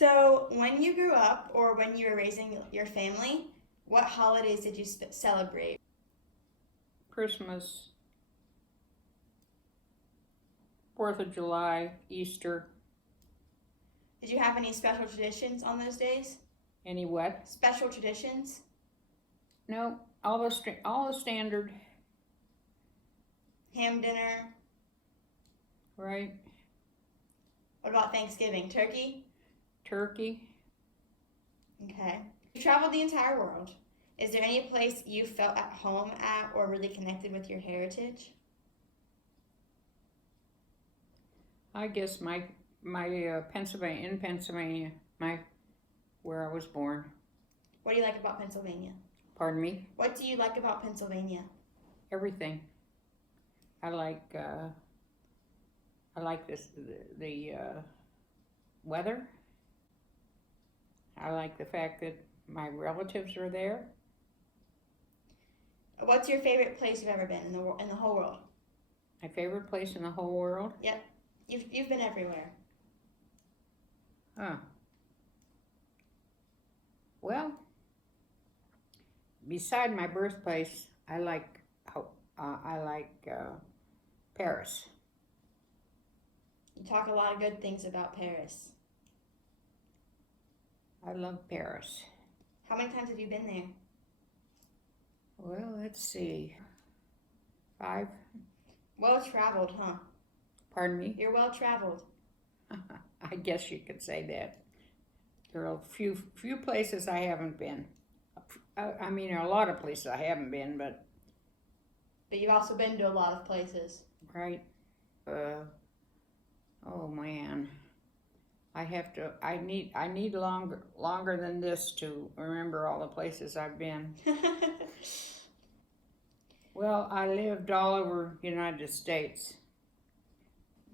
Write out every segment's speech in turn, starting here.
So, when you grew up or when you were raising your family, what holidays did you celebrate? Christmas, 4th of July, Easter, Did you have any special traditions on those days? any what? Special traditions? No, all the standard, Ham dinner? right? What about Thanksgiving? Turkey? Turkey. Okay. You traveled the entire world. Is there any place you felt at home at or really connected with your heritage? I guess my Pennsylvania, my where I was born. What do you like about Pennsylvania? Pardon me. What do you like about Pennsylvania? Everything. I like this the weather. I like the fact that my relatives are there. What's your favorite place you've ever been in the whole world? My favorite place in the whole world. Yep. You've been everywhere. Huh. Well, beside my birthplace, I like Paris. You talk a lot of good things about Paris. I love Paris. How many times have you been there? Well, let's see. 5. Well traveled, huh? Pardon me? You're well traveled. I guess you could say that. There are a few places I haven't been. I mean, there are a lot of places I haven't been, but But you've also been to a lot of places. right. Oh man. I need longer than this to remember all the places I've been. Well, I lived all over the United States.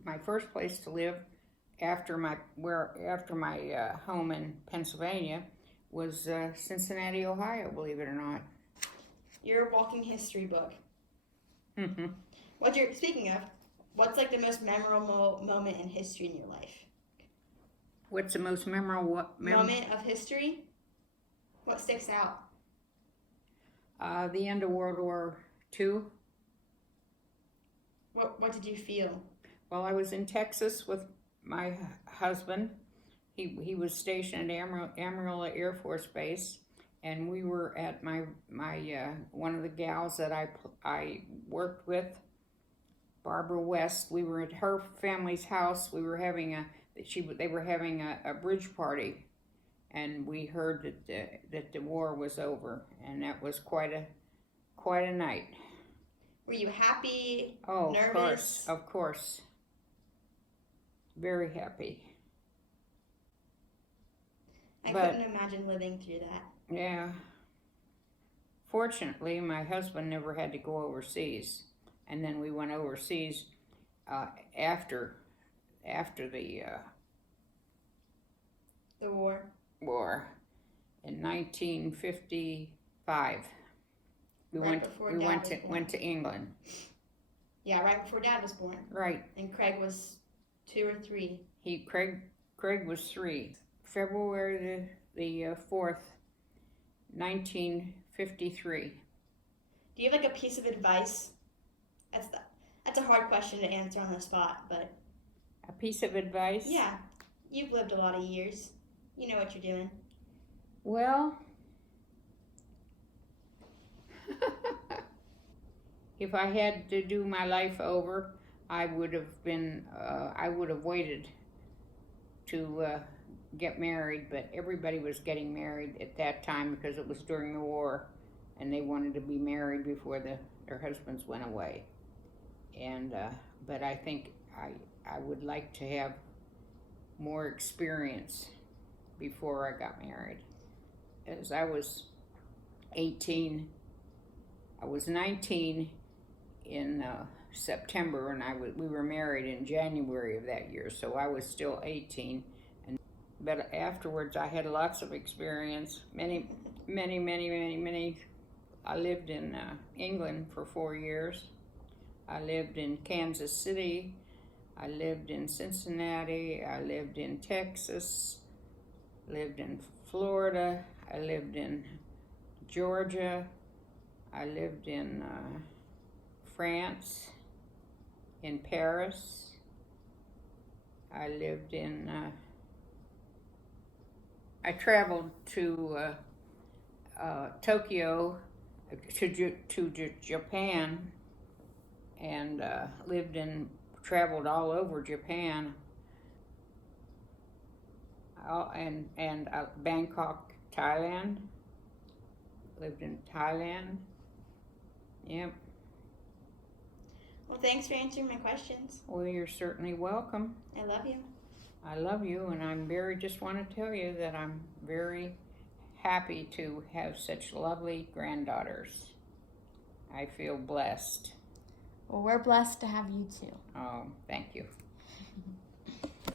My first place to live after my home in Pennsylvania was Cincinnati, Ohio. Believe it or not. You're a walking history book. Mm-hmm. Speaking of, what's like the most memorable moment in history in your life? What's the most memorable Moment of history? What sticks out? The end of World War II. What did you feel? Well, I was in Texas with my husband. He was stationed at Amarillo Air Force Base, and we were at my one of the gals that I worked with, Barbara West. We were at her family's house. We were having they were having a bridge party, and we heard that the war was over, and that was quite a night. Were you happy? Oh, Nervous? of course. Very happy. I But couldn't imagine living through that. yeah, fortunately, my husband never had to go overseas, and then we went overseas after The war. war in 1955. We Right before Dad was born. went to England. Yeah, right before Dad was born. Right. And Craig was 2 or 3. Craig was 3. February the 4th, 1953. Do you have like a piece of advice? That's a hard question to answer on the spot, but A piece of advice? yeah, you've lived a lot of years. You know what you're doing. Well, if I had to do my life over, I would have waited to get married, but everybody was getting married at that time because it was during the war, and they wanted to be married before their husbands went away. And but I think I would like to have more experience before I got married. As I was 18, I was 19 in September, and we were married in January of that year, so I was still 18. But afterwards, I had lots of experience, many. I lived in England for 4 years. I lived in Kansas City. I lived in Cincinnati. I lived in Texas. lived in Florida. I lived in Georgia. I lived in France, in Paris. I lived in, I traveled to Tokyo, to Japan, and traveled all over Japan. And Bangkok, Thailand. Lived in Thailand. Yep. Well, thanks for answering my questions. Well, you're certainly welcome. I love you. I love you, and just want to tell you that I'm very happy to have such lovely granddaughters. I feel blessed. Well, we're blessed to have you too. Oh, thank you.